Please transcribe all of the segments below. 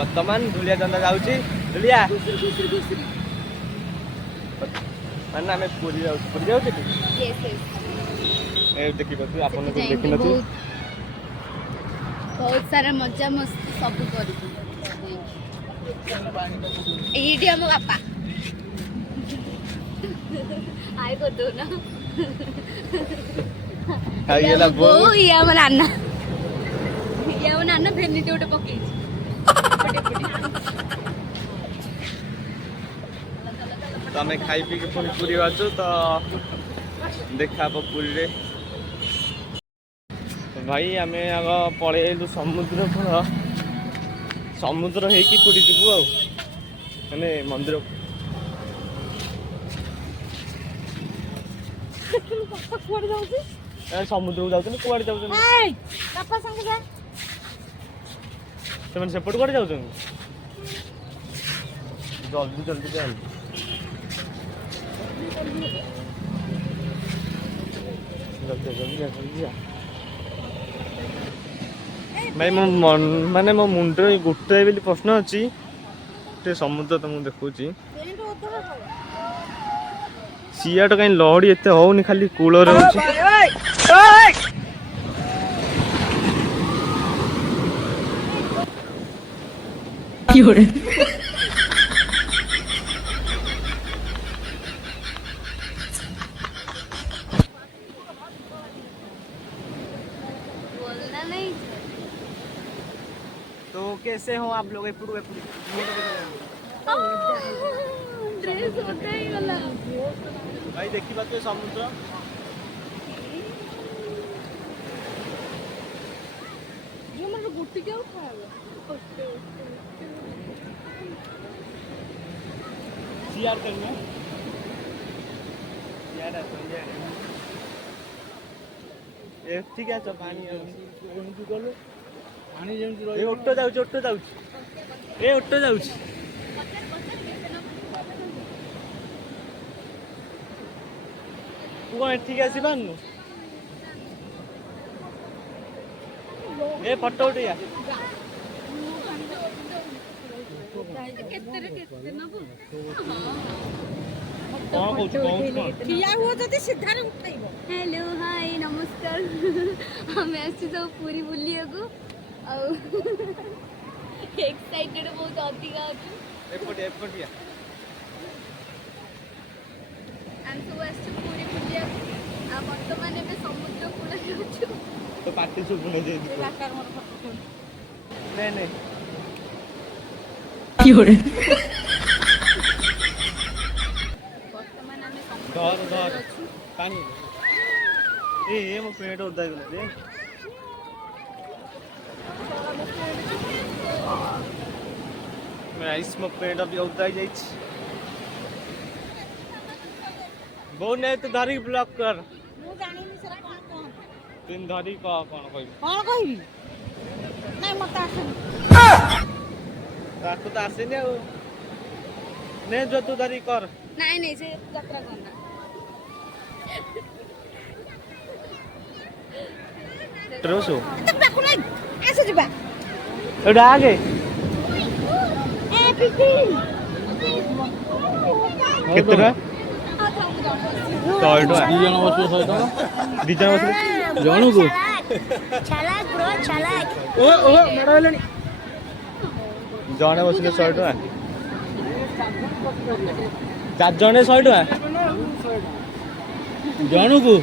बर्तमान धुलिया चंदा जाऊँगी धुलिया माने आम पूरी पूरी जाऊँ देखी आपन देखी न बहुत सारा मजा मस्ती सब कर हम बापा आय कर दो ना बो ये हम नाना ये हम नाना भेनिटी गोटे पकई तो आम खाई पी पुणी पूरी बाजू तो देखा पूरी रे भाई आम आग पलैलु समुद्र समुद्र होगी पूरी जीवु आने मंदिर समुद्र को जाऊँ कौन जाऊँ सेपट कौन जाऊँ जल्दी जल्दी जाए जल्दी भाई मो माने मो मुंडे गोटे बोली प्रश्न अच्छी ते समुद्र तो मुझे देखुची सियाट कहीं लहड़ी एत होनी खाली कूल तो कैसे हो आप लोग भाई देखी बात समुद्र ठीक है पानी ओटो जाऊँ ओटो जाऊँ कौन ठीक आसी पारनु ए फटो उठिया हेलो हाय नमस्कार हम सब पूरी बुलिया को एक्साइटेड बहुत अधिका एपटिया हम सब आसु पूरी बुलिया बर्तमान ए समुद्र कूल तो पार्टी सब नहीं बर्तमान आम धर पानी ए मो पेट ओदा गले आइस मो पेट अभी ओदा बहुत नहीं तो धरी ब्लॉक कर तीन धरी कौन कही तो आसेनी नहीं जो तू धरी कर नहीं से यात्रा करना ट्रोसो ऐसे जीवा एडा आगे ए पिटी कितना 100 टका दी जन बस जानू को चालाक ब्रो चालाक ओ मारा हेलनी जने बसले 100 टका चार जने 100 टका जानू को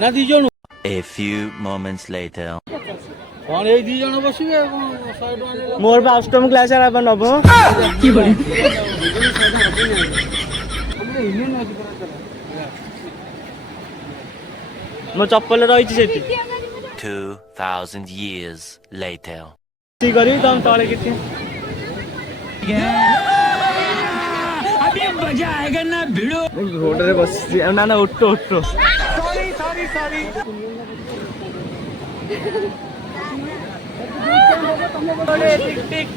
ना दी जानू A few moments later. कौन ए दी जन बसिबे 100 टका मोर बा अष्टम क्लास रा बन नबो की बड़ी मो चप्पल रही थी 2000 years later. ठीक करी तुम तले किथे अभी मजा आएगा ना भिड़ो रोड रे बस ना ना उठो सॉरी टिक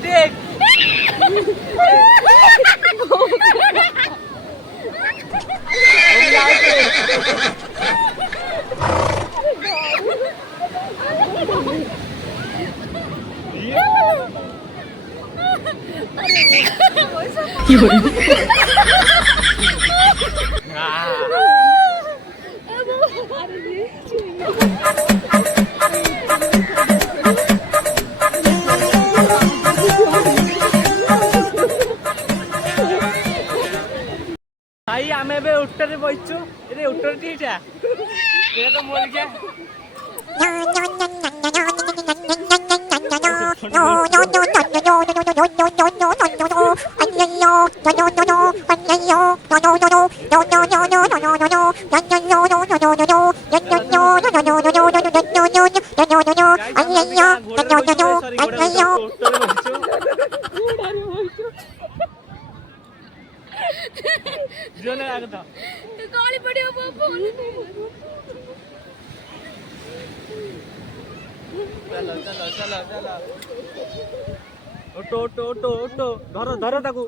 भाई आम ए उट्टर बचु ये उट्टर टीटा ये तो मोर क्या गाली पड़ियो बाबू चलो चलो चलो चलो ओटो ओटो ओटो ओटो धरो धरो ताकू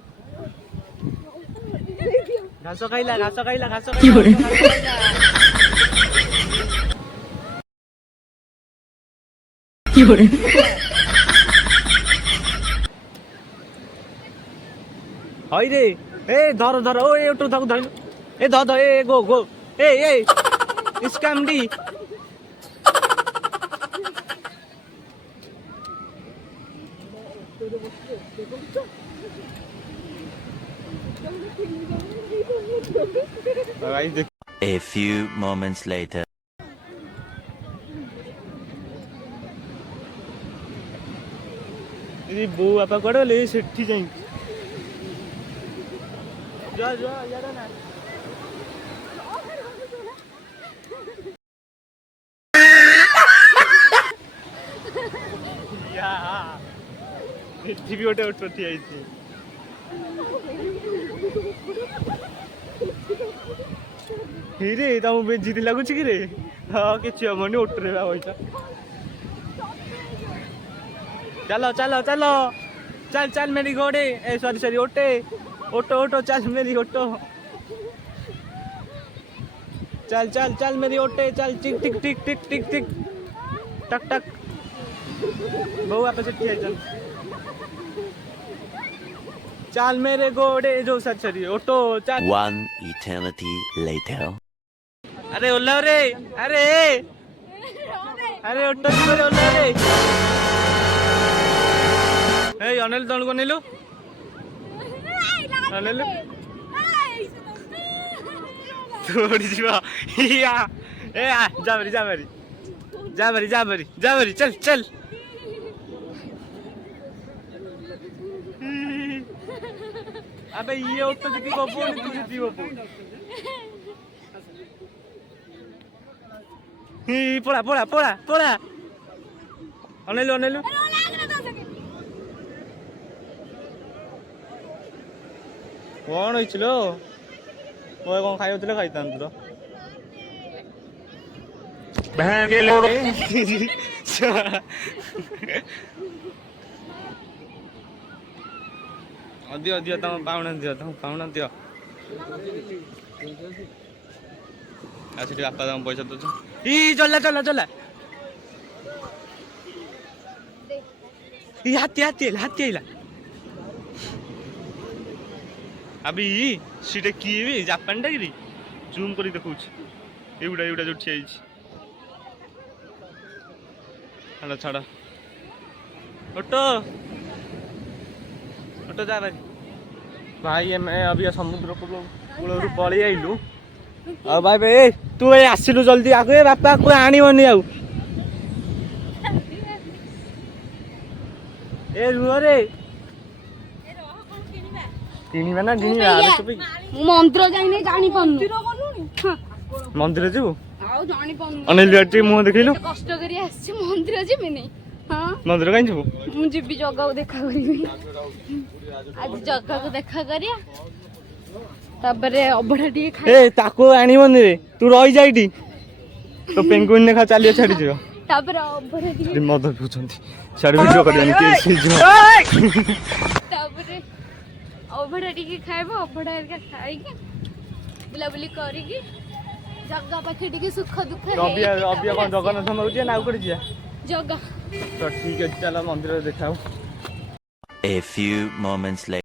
घास खाइला घास खाइला घास हई रे ए धरो धरो ओ ए ओटो ताकू धइलो ए ध ध ए गो गो ए स्कैम डी A few moments later. बो बापा कड़े ले सेठी जाई जा जा यार ना या एठी भी ओटे उठी आइछि हिरे ताऊ बे जिद लागुछि कि रे हां किछि हमनी उठरे बा होइता चलो चलो चलो चल चल मेरी घोड़े ए सॉरी सॉरी ओटे ओटो ओटो चल मेरी ओटो चल चल चल मेरी ओटे चल टिक टिक टिक टिक टिक टिक टक टक बहु आप से चल चल मेरे घोड़े जो सच सरी ओटो चल One eternity later. अरे ओला रे अरे अरे ओटो जी ओला रे ए अनिल तण को नेलु अनिल थोड़ी जीवा या ए आ जा बरी जा बरी जा बरी जा बरी जा बरी चल चल अबे ये ओटो जी की बबू ने तुझे दी बबू ही पोड़ा पोड़ा पोड़ा पोड़ा अनिल अनिल कौन होइছিল ओए कोन खाइउतले खाइतान तो बहन के लोग दियो दियो तम पाउना दियो आसी बापा तम पैसा दो ई चला चला चला ई हाथी आइला अभी सीटे किए भी जापान डागिरी जूम करी देखौछ एउडा एउडा जो ठिया छी हला छाड़ा ओटो ओटो जा भाई मैं अभी समुद्र कूल पलि आइलु आ भाई भाई तू ए आसिलु जल्दी आगे बापा को आनिबनी आउ ए रुह रे किनिबा ना किनिबा मंदिर जाइने जानि पन्नु मंदिर जीव आउ जानि पन्नु अनिल बेटी मुह देखिलु कष्ट करी आछि मंदिर जिबिनी हां मंदिर काई जीव मु जिबी जगह को देखा करिबी आज जगह को देखा करिया तबरे अबड़ा टी खाइ ए ताको आनिबनी रे तू रहि जाइटी तो पेंगुइन ने खा चालिया छाडी जियो तबरे अबड़ा टी मदर बुझंती छाडी वीडियो करनी के जियो तबरे अबड़ा टी खाइबो अबड़ा एका खाइके बुला बुली करिकी जगह पाखे टी सुख दुख अभी अभी कोन जगन्नाथ मरुजी ना उकड़ी जिया जगह तो ठीक है चलो मंदिर देखाओ A few moments later.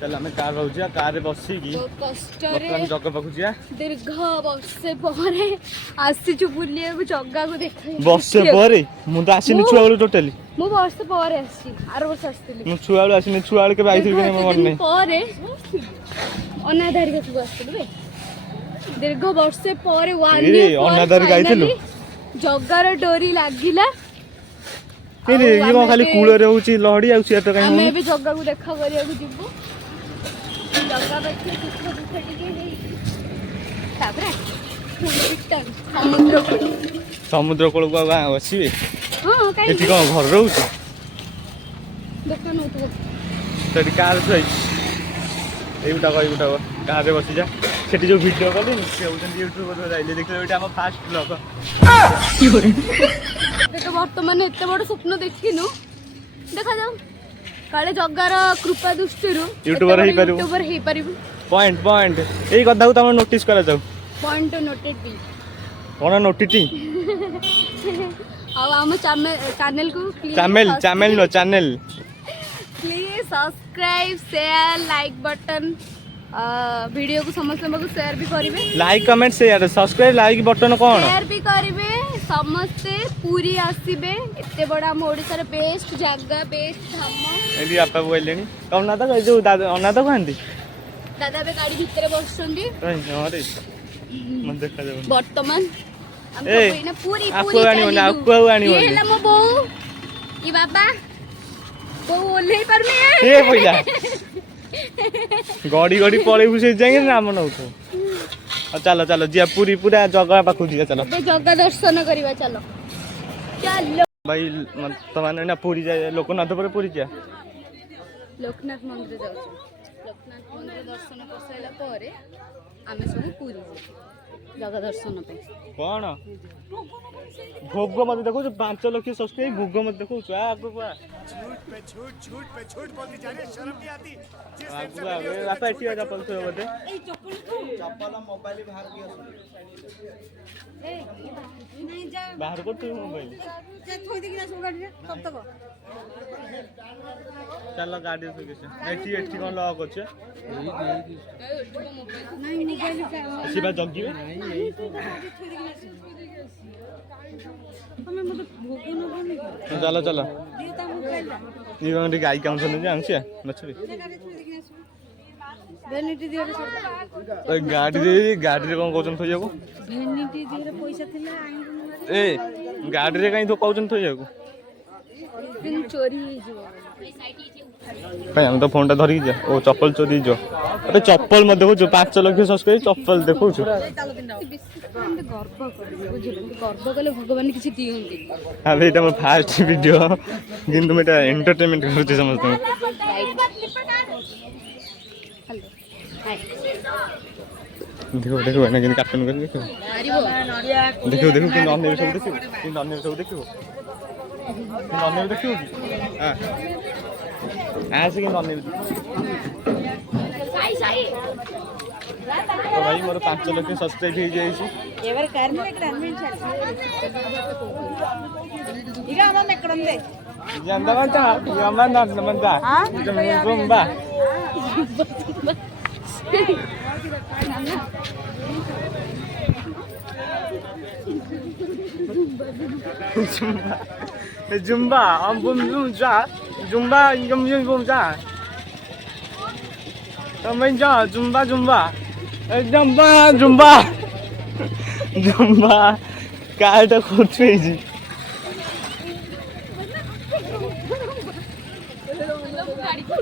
चल आम कार रोचे कार बसिकी बहुत कष्ट बर्तमान जग पाखु जा दीर्घ वर्षे परे आसीचु बुलिया जगह को देख बसे परे मु तो आसिनी छुआ बेलू टोटाली मु वर्ष परे आसी आर वर्ष आस्तिली मु छुआ बेलू आसिनी छुआ बेलू केबे आइथिबि नै मन नै परे अनाधारी का सब आस्तिलु बे दीर्घ वर्षे परे वन रे अनाधारी गाइथिलु जगार डोरी लागिला रे ये को खाली कूल रे होची लहड़ी आउ सिया तो काई हमें भी जगह को देखा करिया को जिबो जगह बैठे दुख दुख टिके हे ताबरे रिटर्न समुद्र कूल को बसिबे हां काई एठी को घर रहउछ दुकान होतो सेठी कार छई एउटा कार रे बसि जा सेठी जो वीडियो कली से होजन यूट्यूब पर जाइले देखले एटा हम फास्ट ब्लॉग देखो वर्तमान एते बड़ स्वप्न देखिनु देखा जाऊ काले जगार कृपा दृष्टि यूट्यूबर हे परिबो यूट्यूबर हे परिबो पॉइंट एई कथा को तम नोटिस करा जाऊ पॉइंट नोटेड बी कोन नोटिटी आ हम चैनल को channel please subscribe share like button video को समस्त को शेयर भी करिवे like comment share subscribe like button कोन शेयर भी करिवे समस्त पूरी आसीबे एते बड़ा हम ओडिसा रे बेस्ट जगह बेस्ट धाम एडी आपा बोलेनी कौन ना जो अनाथ कहंती दादा बे गाड़ी भीतर बसछंदी अरे मन देखा जाऊ वर्तमान हम ए, तो ना पूरी आपको पूरी आनी होने, आपको आनी ये होने। ହେଲା मो बहू ई बाबा बहू ओल्हे पर में ए पहिला गड़ी पळे बुसे जाएंगे ना मन उठो चलो जिया पूरा जगह पाखु जिया चलो बे जगह दर्शन करबा चलो चलो भाई तो माने ना पूरी जाए लोकनाथ पर पूरी जा लोकनाथ मंदिर जाऊ लोकनाथ मंदिर दर्शन करसाइला परे आमे सब पूरी जगह दर्शन पे कौन भोग मत देखो 5 लाख सब्सक्राइब भोग मत देखो आगो को झूठ बोलती जा रही शर्म नहीं आती आप एठी आ चप्पल से बोलते चप्पल मोबाइल बाहर किया बाहर कर तू मोबाइल थोई देखिना सब गाड़ी रे तब तक चल गाड़ी से कैसे एठी कोन लॉक अछि नहीं मोबाइल सिबा जगी हमें मतलब भोग न बनी चलो दियो ता मोबाइल ये गंडी गाई काम सुन जे आंसिया मछली भेनिटी दियो रे गाड़ी रे कोन कोचन थई जाको भेनिटी दियो रे पैसा थिला आइन ए गाड़ी रे काई तो कोचन थई जाको दिन चोरी हो जिवो भाई हम तो फोन टा धरी जा ओ चप्पल चोरी जो अरे चप्पल मत देखो जो 5 लाख सब्सक्राइब चप्पल देखो छु गर्व कर बुझिले गर्व कले भगवान किछि दियंती हां एटा मोर फर्स्ट वीडियो किंतु मेटा एंटरटेनमेंट करते समझते हेलो हाय देखो ना कि कैप्टन कर देखो कि नन्हे सब देखो कि नन्हे सब देखो नन्हे देखो कि हां ऐसे कि नन्हे सही तो भाई मोर 5 लाख सब्सक्राइब हो जाई छि एवर करने ఇక్కడ ఇక అమ్మ ఎక్కడ ఉంది ఎంతమంట యమంత జంబా Zumba, am bum zumba, zumba yum zumba. Temen ja, zumba. Zumba. Kaita khotwe ji.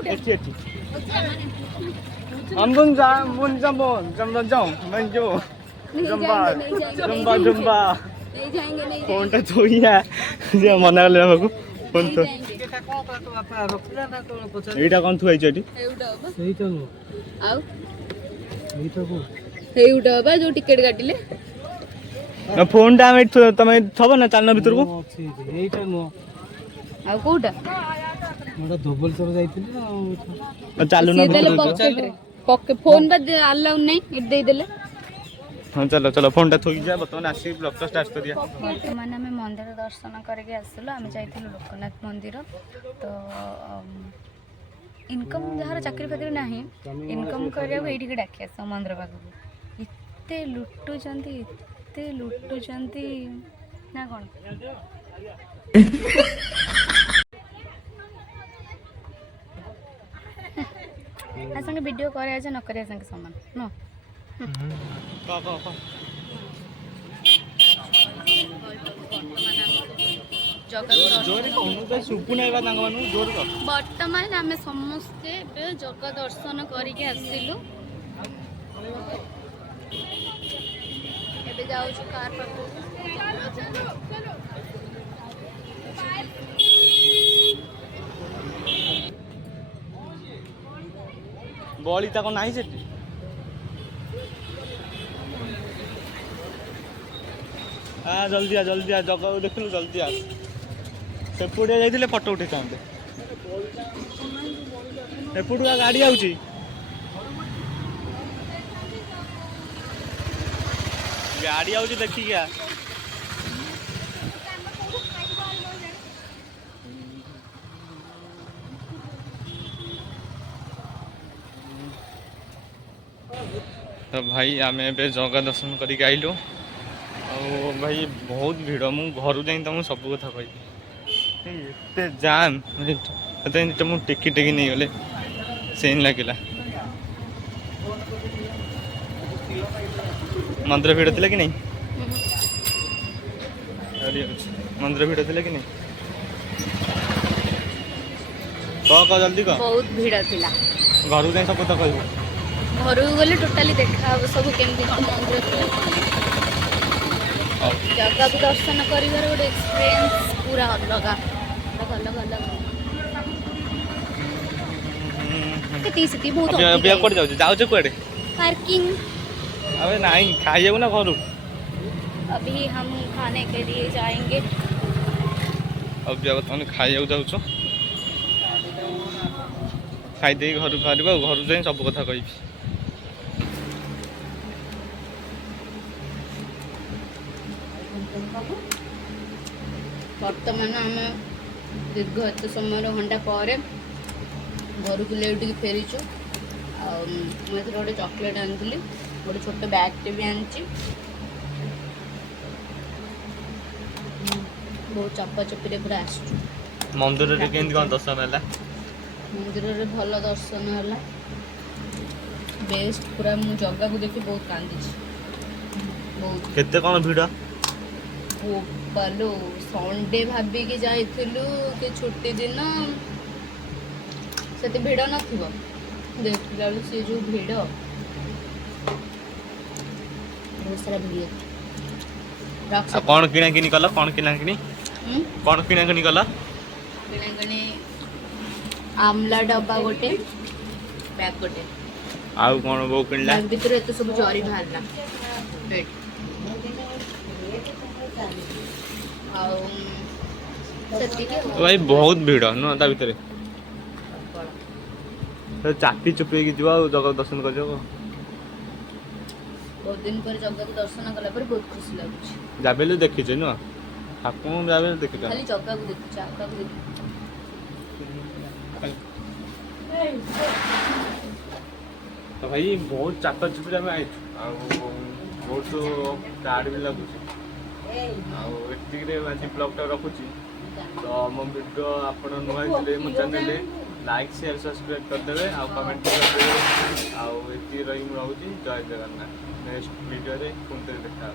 Etti. Am bum zumba, manjo. Zumba. नहीं जाएंगे नहीं फोन टा तो ही है जे मना ले हमको फोन तो एटा कोन थुआई छटी एउडा बा सही तो नो आउ सही तो को एउडा बा जो टिकट काटिले ना फोन टा में तमे थबो ना चालना भीतर को ଅଛି ଏଇଟା नो आउ कोटा मोटा डबल सब ଯାଇଥିଲି ଆଉ चालू ना देले भीतर पॉकेट रे पॉकेट फोन बा अलाउ नहीं इदे देले हां चलो फोन टा थोई जा बतन आसी ब्लॉग टा स्टार्ट करिया पॉकेट माने में मंदिर दर्शन करके आसलु आम जाइलु लोकनाथ मंदिर तो इनकम जार चाकरी फाकरी ना इनकम करा ये डाकी आस मंदिर पाखक एते लुटुचंती ना कौन संगे वीडियो करे न करे संगे समान न बर्तमान आम समस्ते जगह दर्शन करके आसिलु एबे जाउछु कार बड़ी तक नहीं सेठी जल्दी आ जगह देखलु जल्दी आ सेपटे जाइए फोटो उठे था एपटू गाड़ी आउची गाड़ी आउची देखी क्या तो भाई आम ए जगह दर्शन करके आइलु और भाई बहुत भीड़ मु घर जाई तुम सब कथा कही एते जाम मुझे टेकी टेकी नहीं गले से लगे मंदिर भीड़ थी कि नहीं मंदिर भीड़ थी कि नहीं कह जल्दी कह बहुत भीड़ थिला घर जाई सब कथा कह घर गले टोटाली देखा सब केमती मंदिर जगह को दर्शन कर गोटे एक्सपीरियंस पूरा अलग अलग अलग बहुत पार्किंग अबे नहीं खाइए ना घर अभी हम खाने के लिए जाएंगे अब जब तुम खाइए जाऊँ खाईदे घर बाहर घर जाए सब कथा कह बर्तमान आम दीर्घ एत समय घंटा पर घर को लेट फेरीचु मुझे गोटे चॉकलेट आनी गोटे छोट बैगटे भी आनी बहुत चपा चपी पूरा आस मंदिर दर्शन है मंदिर में भल दर्शन है बेस्ट पूरा मु जगह को देखी बहुत कांदी बहुत केते कौन भीड़ पालो संडे भाविकी जाइलु कि छुट्टी दिन से भिड़ न देखला सी जो भिड़ बहुत सारा भिड़ कौन किना किनी कल कौन किना किनी कौन किना किनी कल किना किनी आमला डब्बा गोटे बैग गोटे आउ कौन बो किनला भीतर एत सब जरी बाहरला पेट भाई बहुत भीड़ नुह ता भितर चाटी चुपे जगह दर्शन कर बहुत दिन पर जगह को दर्शन कला पर बहुत खुशी लगुच जाबेले देखिछ नुह ठाकुर जाबेले देखिछ खाली जगह को देखिछ आका को देखिछ तो भाई बहुत चाटा चुपी आम आई बहुत टायर्ड भी लगुच आज ब्लॉग रखुची तो मो वीडियो आप नुआई मो चैनल लाइक शेयर सब्सक्राइब करदे आ कमेंट करदे आउ रही रोचे जय जगन्नाथ नेक्स्ट वीडियो पुणी देखा।